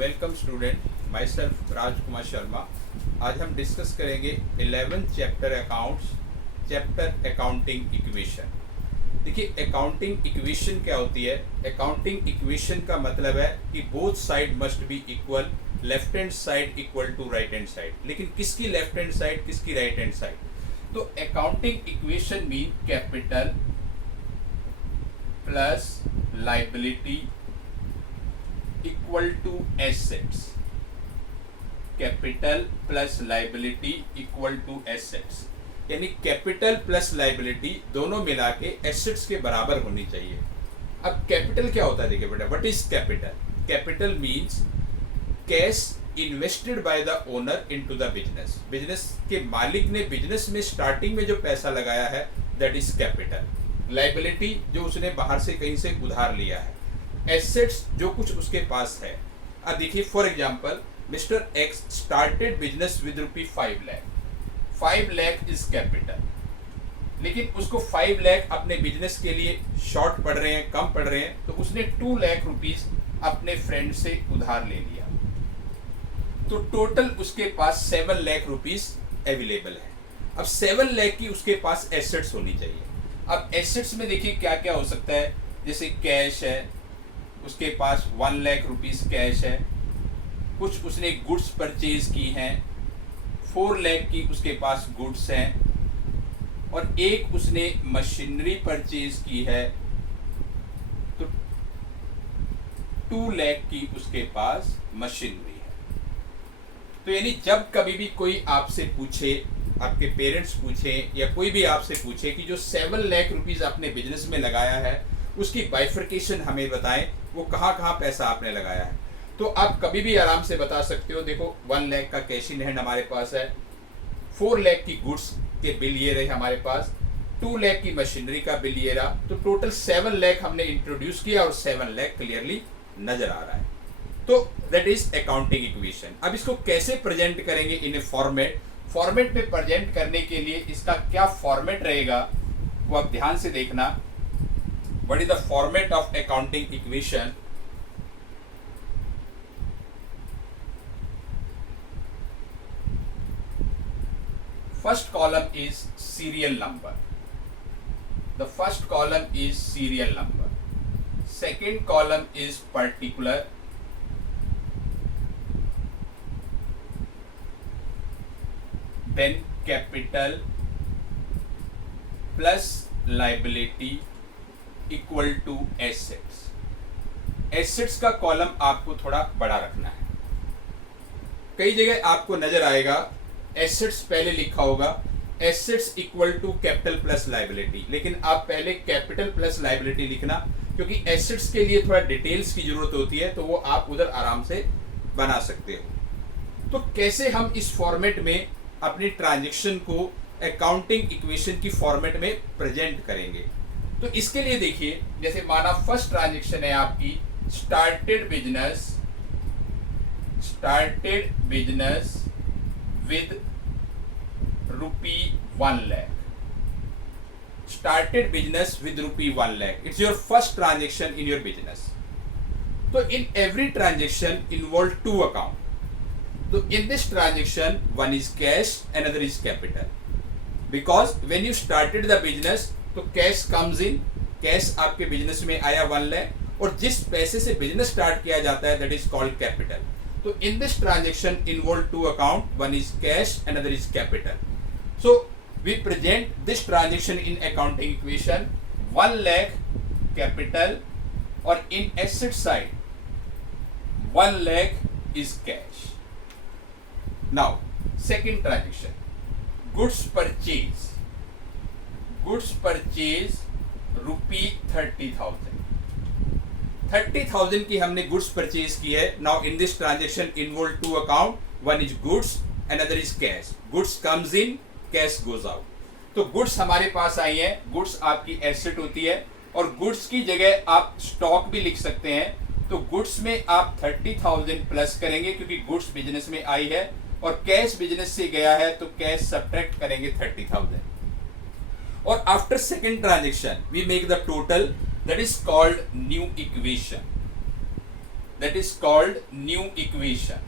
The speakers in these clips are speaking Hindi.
Welcome student, myself Rajkumar Sharma. आज हम डिस्कस करेंगे 11th chapter accounts, chapter accounting equation. देखिए अकाउंटिंग इक्वेशन क्या होती है। अकाउंटिंग इक्वेशन का मतलब है कि both side must be equal, left hand side equal to right hand side. लेकिन किसकी लेफ्ट हैंड साइड, किसकी राइट हैंड साइड? तो accounting equation mean capital plus liability equal to assets. Capital plus liability equal to assets, यानी कैपिटल प्लस लाइबिलिटी दोनों मिला के एसेट्स के बराबर होनी चाहिए। अब कैपिटल क्या होता है? देखिए बेटा, what is capital? Capital means cash invested by the owner into the business. Business के मालिक ने बिजनेस में स्टार्टिंग में जो पैसा लगाया है, दैट इज कैपिटल। लाइबिलिटी जो उसने बाहर से कहीं से उधार लिया है। एसेट्स जो कुछ उसके पास है। अब देखिए for example, mister x started business with ₹5 lakh. 5 lakh is capital, लेकिन उसको 5 लाख अपने बिजनेस के लिए शॉर्ट पड़ रहे हैं, कम पड़ रहे हैं, तो उसने 2 लाख रुपीज अपने फ्रेंड से उधार ले लिया। तो टोटल उसके पास 7 लाख रुपीज अवेलेबल है। अब 7 लाख की उसके पास एसेट्स होनी चाहिए। अब एसेट्स में देखिए क्या क्या हो सकता है। जैसे कैश है, उसके पास 1 लाख रुपीज कैश है। कुछ उसने गुड्स परचेज की हैं, 4 लाख की उसके पास गुड्स हैं, और एक उसने मशीनरी परचेज की है, तो 2 लाख की उसके पास मशीनरी है। तो यानी जब कभी भी कोई आपसे पूछे, आपके पेरेंट्स पूछें या कोई भी आपसे पूछे कि जो 7 लाख रुपीज आपने बिजनेस में लगाया है, उसकी बाइफर्केशन हमें बताएं, वो कहाँ कहाँ पैसा आपने लगाया है, तो आप कभी भी आराम से बता सकते हो। देखो 1 लाख का कैश इन हैंड हमारे पास है, 4 लाख की गुड्स के बिल ये रहे हमारे पास, 2 लाख की मशीनरी का बिल ये रहा, तो टोटल 7 लाख हमने इंट्रोड्यूस किया और 7 लाख क्लियरली नजर आ रहा है। तो दैट इज अकाउंटिंग इक्वेशन। अब इसको कैसे प्रेजेंट करेंगे इन ए फॉर्मेट? फॉर्मेट में प्रेजेंट करने के लिए इसका क्या फॉर्मेट रहेगा वो आप ध्यान से देखना। What is the format of accounting equation? First column is serial number. The first column is serial number. Second column is particular. Then capital plus liability equal to assets. Assets का कॉलम आपको थोड़ा बड़ा रखना है। कई जगह आपको नजर आएगा एसेट्स पहले लिखा होगा, assets equal to capital plus liability, लेकिन आप पहले कैपिटल प्लस लाइबिलिटी लिखना, क्योंकि एसेट्स के लिए थोड़ा डिटेल्स की जरूरत होती है, तो वो आप उधर आराम से बना सकते हो। तो कैसे हम इस फॉर्मेट में अपनी ट्रांजैक्शन को अकाउंटिंग इक्वेशन की फॉर्मेट में प्रेजेंट करेंगे? तो इसके लिए देखिए, जैसे माना फर्स्ट ट्रांजैक्शन है आपकी started business with ₹1 lakh. Started business with ₹1 lakh. It's your first transaction in your business. So in every transaction involve 2 accounts. So in this transaction, one is cash, another is capital. Because when you started the business, तो cash comes in, cash आपके business में आया 1 lakh, और जिस पैसे से business start किया जाता है, that is called capital. So in this transaction involve 2 accounts, one is cash, another is capital. So we present this transaction in accounting equation, 1 lakh capital, or in asset side 1 lakh is cash. Now second transaction, goods purchase ₹30,000. 30,000 की हमने गुड्स परचेज की है। Now in this transaction involve 2 account, one is goods, another is cash. Goods comes in, cash goes out. तो गुड्स हमारे पास आई है, गुड्स आपकी एसेट होती है, और गुड्स की जगह आप स्टॉक भी लिख सकते हैं। तो गुड्स में आप 30,000 प्लस करेंगे, क्योंकि गुड्स बिजनेस में आई है, और कैश बिजनेस से गया है, तो कैश सब्ट्रैक्ट करेंगे 30,000। और after second transaction we make the total, that is called new equation. that is called new equation.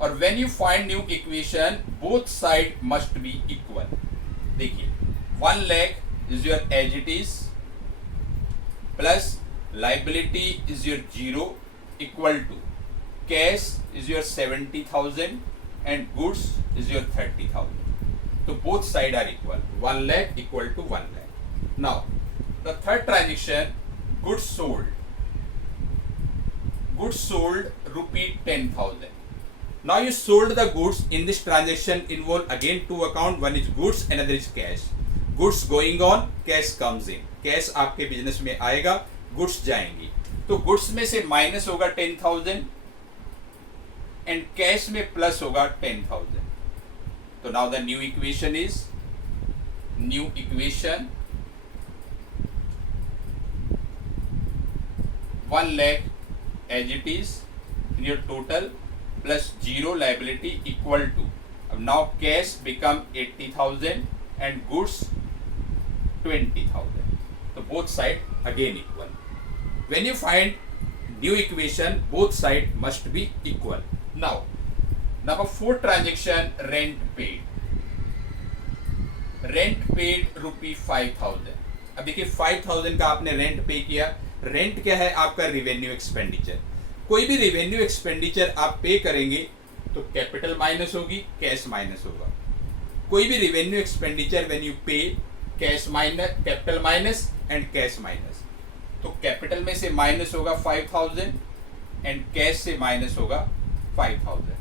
और when you find new equation, both side must be equal. देखिए 1 lakh is your as it is plus liability is your 0 equal to cash is your 70,000 and goods is your 30,000. So both side are equal. 1 lakh equal to 1 lakh. Now the third transaction, goods sold. Goods sold rupee 10,000. Now you sold the goods. In this transaction involve again two account. One is goods, another is cash. Goods going on, cash comes in. Cash आपके बिजनेस में आएगा, goods जाएंगी. तो goods में से माइनस होगा 10,000 एंड कैश में प्लस होगा 10,000. तो now the new equation is new equation 1 lakh as it is in your total plus 0 liability equal to, now cash become 80,000 and goods 20,000. So both side again equal. When you find new equation, both side must be equal. Now number 4 transaction, rent paid. Rent paid rupee 5,000. अब देखिए 5,000 का आपने रेंट पे किया. रेंट क्या है? आपका रिवेन्यू एक्सपेंडिचर. कोई भी रिवेन्यू एक्सपेंडिचर आप पे करेंगे तो कैपिटल माइनस होगी, कैश माइनस होगा. कोई भी रिवेन्यू एक्सपेंडिचर व्हेन यू पे, cash minus, capital minus and cash minus. तो कैपिटल में से माइनस होगा 5,000 एंड कैश से माइनस होगा 5,000.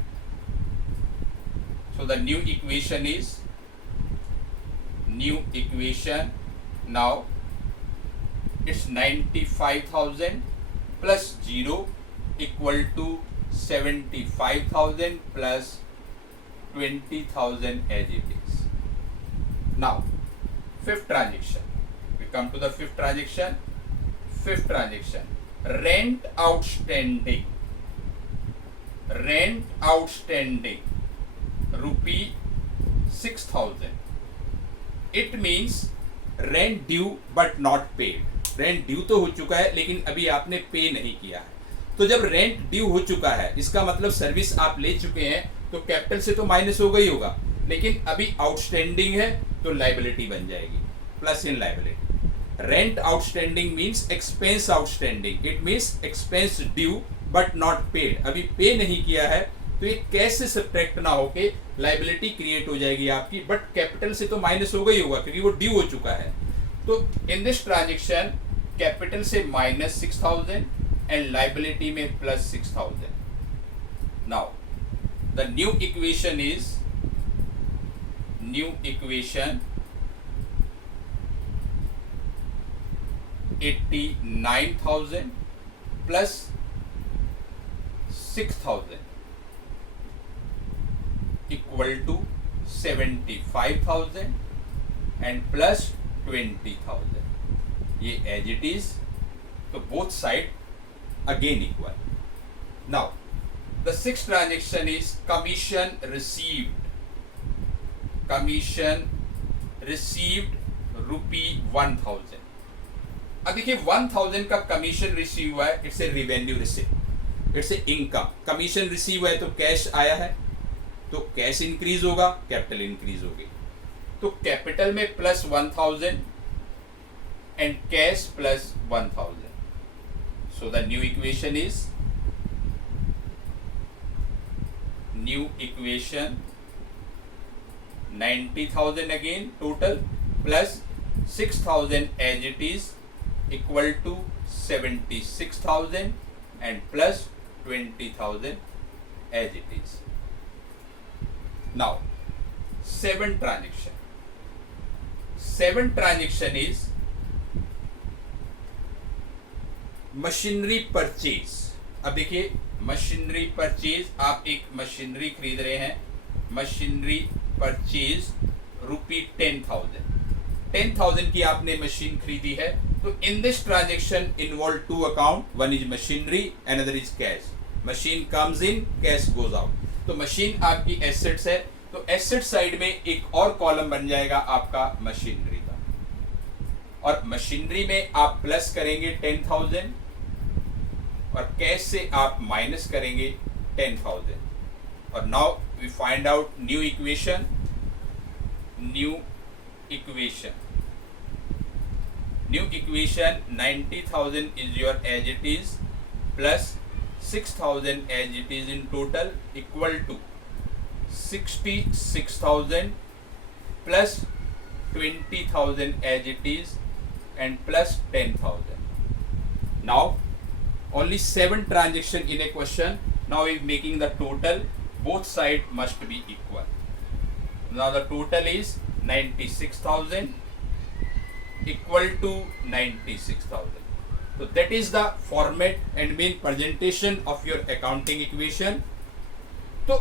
So the new equation is new equation. Now it's 95,000 plus 0 equal to 75,000 plus 20,000 as it is. Now fifth transaction. We come to the fifth transaction. Fifth transaction, rent outstanding. Rent outstanding rupee 6,000. It means rent due but not paid. Rent due तो हो चुका है लेकिन अभी आपने पे नहीं किया है. तो जब रेंट ड्यू हो चुका है इसका मतलब सर्विस आप ले चुके हैं, तो कैपिटल से तो माइनस होगा ही होगा, लेकिन अभी आउटस्टैंडिंग है तो लाइबिलिटी बन जाएगी, plus in liability. Rent outstanding means expense outstanding. It means expense due but not paid. अभी पे नहीं किया है तो ये कैश से सब्ट्रैक्ट ना होके लाइबिलिटी क्रिएट हो जाएगी आपकी, बट कैपिटल से तो माइनस होगा ही होगा क्योंकि वो ड्यू हो चुका है. तो इन दिस ट्रांजेक्शन कैपिटल से माइनस 6,000 एंड लाइबिलिटी में plus 6,000. Now the new equation is new equation 89,000 plus 6,000 equal to 75,000 and plus 20,000. ये as it is, तो both side again equal. Now the sixth transaction is commission received. Commission received rupee 1,000. अब देखिए 1,000 का कमीशन रिसीव हुआ है, it's a revenue receive, it's a income. Commission receive हुआ है तो कैश आया है, तो कैश इंक्रीज होगा, कैपिटल इंक्रीज होगी. तो कैपिटल में plus 1,000 and cash plus 1,000. So the new equation is new equation 90,000 again total plus 6,000 as it is equal to 76,000 and plus 20,000 as it is. Now, 7th transaction. 7th transaction is machinery purchase. अब देखिए मशीनरी परचेज, आप एक मशीनरी खरीद रहे हैं, मशीनरी परचेज रुपी 10,000. 10,000 की आपने मशीन खरीदी है. तो in this transaction involve two account, one is machinery, another is cash. Machine comes in, cash goes out. तो मशीन आपकी एसेट्स है, तो एसेट साइड में एक और कॉलम बन जाएगा आपका मशीनरी का, और मशीनरी में आप प्लस करेंगे 10,000 और कैश से आप माइनस करेंगे 10,000। और now we find out new equation. New equation 90,000 is your as it is plus 6,000 as it is in total equal to 66,000 plus 20,000 as it is and plus 10,000. Now only 7 transaction in a question. Now we making the total, both side must be equal. Now the total is 96,000 equal to 96,000. So that is the format and main presentation of your accounting equation. तो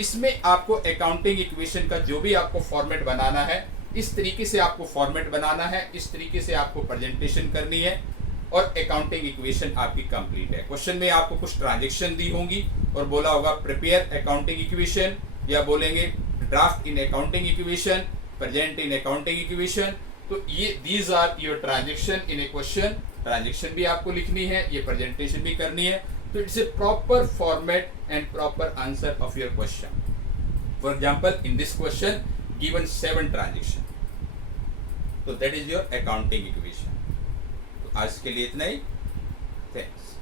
इसमें आपको अकाउंटिंग इक्वेशन का जो भी आपको फॉर्मेट बनाना है, इस तरीके से आपको फॉर्मेट बनाना है, इस तरीके से आपको प्रेजेंटेशन करनी है और अकाउंटिंग इक्वेशन आपकी कंप्लीट है। क्वेश्चन में आपको कुछ ट्रांजैक्शन दी होंगी और बोला होगा प्रिपेयर अकाउंटिंग इक्वेशन, या बोलेंगे draft in accounting equation, present in accounting equation. तो ये these are your transaction in a question. Transaction भी आपको लिखनी है, ये प्रेजेंटेशन भी करनी है। तो it's a proper format and proper answer of your question. For example in this question given 7 transaction, तो that is your accounting equation. तो आज के लिए इतना ही। थैंक्स।